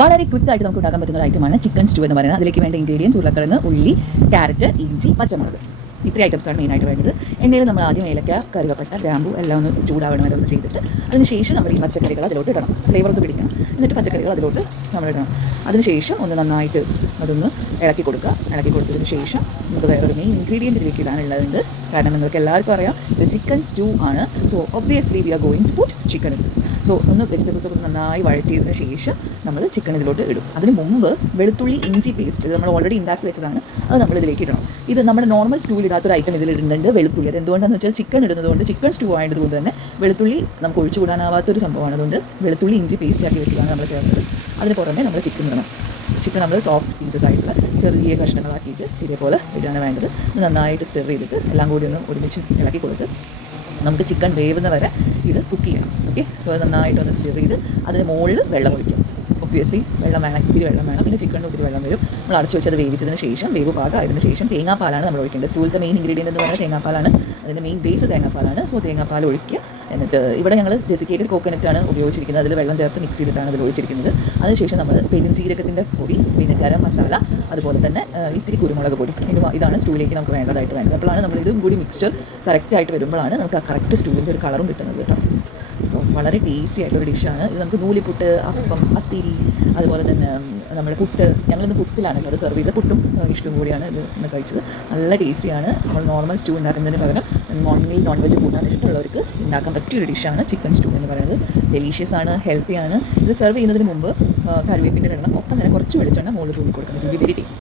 വളരെ ക്വിക്കായിട്ട് നമുക്ക് ഉണ്ടാക്കാൻ പറ്റുന്ന ഒരു ഐറ്റമാണ് ചിക്കൻ സ്റ്റൂ എന്ന് പറയുന്നത്. അതിലേക്ക് വേണ്ട ഇൻഗ്രീഡിയൻസ് ഉരുളക്കിഴങ്ങ്, ഉള്ളി, ക്യാരറ്റ്, ഇഞ്ചി, പച്ചമുളക്. ഇത്രയും ഐറ്റംസാണ് മെയിനായിട്ട് വേണ്ടത്. എണ്ണയിൽ നമ്മൾ ആദ്യം ഏലക്ക, കറുകപ്പട്ട, ഗ്രാമ്പു എല്ലാം ഒന്ന് ചൂടാവണം വരെ ഒന്ന് ചെയ്തിട്ട് അതിനുശേഷം നമ്മൾ ഈ പച്ചക്കറികൾ അതിലോട്ട് ഇടണം. ഫ്ലേവർ ഒന്ന് പിടിക്കണം. എന്നിട്ട് പച്ചക്കറികൾ അതിലോട്ട് നമ്മൾ ഇടണം. അതിനുശേഷം ഒന്ന് നന്നായിട്ട് അതൊന്ന് ഇളക്കി കൊടുക്കുക. ഇളക്കി കൊടുത്തതിന് ശേഷം നമുക്ക് വേറൊരു മെയിൻ ഇൻഗ്രീഡിയൻറ്റ് ഇതിലേക്ക് ഇടാനുള്ളതുണ്ട്. കാരണം നിങ്ങൾക്ക് എല്ലാവർക്കും അറിയാം ഇത് ചിക്കൻ സ്റ്റൂ ആണ്. So obviously we are going to put chicken in this. So ഒന്ന് വെജിറ്റബിൾസ് ഒക്കെ നന്നായി വഴറ്റിയതിന് ശേഷം നമ്മൾ ചിക്കൻ ഇതിലോട്ട് ഇടും. അതിന് മുമ്പ് വെളുത്തുള്ളി ഇഞ്ചി പേസ്റ്റ് ഇത് നമ്മൾ ഓൾറെഡി ഉണ്ടാക്കി വെച്ചതാണ്, അത് നമ്മൾ ഇതിലേക്ക് ഇടണം. ഇത് നമ്മുടെ നോർമൽ സ്റ്റൂവിൽ ഇടാത്തൊരു ഐറ്റം ഇതിൽ ഇടുന്നുണ്ട്, വെളുത്തുള്ളി. അത് എന്തുകൊണ്ടാണെന്ന് വെച്ചാൽ ചിക്കൻ ഇടുന്നതുകൊണ്ട്, ചിക്കൻ സ്റ്റൂ ആയതുകൊണ്ട് തന്നെ വെളുത്തുള്ളി നമുക്ക് ഒഴിച്ചുകൂടാനാവാത്തൊരു സംഭവമാണ്. അതുകൊണ്ട് വെളുത്തുള്ളി ഇഞ്ചി പേസ്റ്റ് ആക്കി വെച്ചതാണ് നമ്മൾ ചേർത്തത്. അതിന് പുറമെ നമ്മൾ ചിക്കൻ ഇടണം. ചിക്കൻ നമ്മൾ സോഫ്റ്റ് പീസസ് ആയിട്ടുള്ള ചെറിയ കഷ്ണങ്ങളാക്കിയിട്ട് ഇതേപോലെ ഇടാണ് വേണ്ടത്. ഇത് നന്നായിട്ട് സ്റ്റെർ ചെയ്തിട്ട് എല്ലാം കൂടി ഒന്ന് ഒരുമിച്ച് ഇളക്കി കൊടുത്ത് നമുക്ക് ചിക്കൻ വേവുന്ന വരെ ഇത് കുക്ക് ചെയ്യണം. ഓക്കെ, സോ അത് നന്നായിട്ടൊന്ന് സ്റ്റെർ ചെയ്ത് അതിന് മുകളിൽ വെള്ളം ഒഴിക്കും. ഒബ്വിയസ്ലി വെള്ളം വേണം, ഇത്തിരി വെള്ളം വേണം. പിന്നെ ചിക്കനിൽ ഒത്തിരി വെള്ളം വരും. നമ്മൾ അടച്ചു വെച്ചത് വേവിച്ചതിന് ശേഷം, വേവ് പാകമായതിനു ശേഷം തേങ്ങാപ്പാലാണ് നമ്മൾ ഒഴിക്കേണ്ടത്. സ്റ്റൂവിലത്തെ മെയിൻ ഇൻഗ്രീഡിയൻ്റ് എന്ന് പറയുന്നത് തേങ്ങാപ്പാലാണ്. അതിൻ്റെ മെയിൻ ബേസ് തേങ്ങാപ്പാലാണ്. സോ തേങ്ങാപ്പാൽ ഒഴിക്കുക. എന്നിട്ട് ഇവിടെ ഞങ്ങൾ ഡെസിക്കേറ്റഡ് കോക്കനറ്റാണ് ഉപയോഗിച്ചിരിക്കുന്നത്. അതിൽ വെള്ളം ചേർത്ത് മിക്സ് ചെയ്തിട്ടാണ് അതിൽ ഒഴിച്ചിരിക്കുന്നത്. അതിനുശേഷം നമ്മൾ പെരുംജീരകത്തിൻ്റെ പൊടി, പിന്നെ ഗരം മസാല, അതുപോലെ തന്നെ ഇത്തിരി കുരുമുളക് പൊടി, ഇതാണ് സ്റ്റൂവിലേക്ക് നമുക്ക് വേണ്ടതായിട്ട് വേണ്ടത്. അപ്പോഴാണ് നമ്മൾ ഇതും കൂടി മിക്സ്ചർ കറക്റ്റായിട്ട് വരുമ്പോഴാണ് നമുക്ക് ആ കറക്റ്റ് സ്റ്റൂവിൻ്റെ ഒരു കളറും കിട്ടുന്നത് കേട്ടോ. സോ വളരെ ടേസ്റ്റി ആയിട്ടുള്ളൊരു ഡിഷാണ് ഇത്. നമുക്ക് നൂലിപ്പുട്ട്, അപ്പം, പത്തിരി, അതുപോലെ തന്നെ നമ്മുടെ പുട്ട്, ഞങ്ങളിന്ന് പുട്ടിലാണ് അത് സെർവ് ചെയ്ത്. പുട്ടും ഇഷ്ടം കൂടിയാണ് ഇത് ഇന്ന് കഴിച്ചത്. നല്ല ടേസ്റ്റിയാണ്. നമ്മൾ നോർമൽ സ്റ്റൂ ഉണ്ടാക്കുന്നതിന് പകരം മോർണിംഗിൽ നോൺ വെജ് കൂട്ടാൻ ഇഷ്ടമുള്ളവർക്ക് ഉണ്ടാക്കാൻ പറ്റിയൊരു ഡിഷാണ് ചിക്കൻ സ്റ്റൂ എന്ന് പറയുന്നത്. ഡെലീഷ്യസ് ആണ്, ഹെൽത്തി ആണ്. ഇത് സെർവ് ചെയ്യുന്നതിന് മുമ്പ് കറിവേപ്പിൻ്റെ ഇടണം. ഒപ്പം തന്നെ കുറച്ച് വെളിച്ചെണ്ണ മുകളിൽ തൂക്കി കൊടുക്കണം. Very tasty.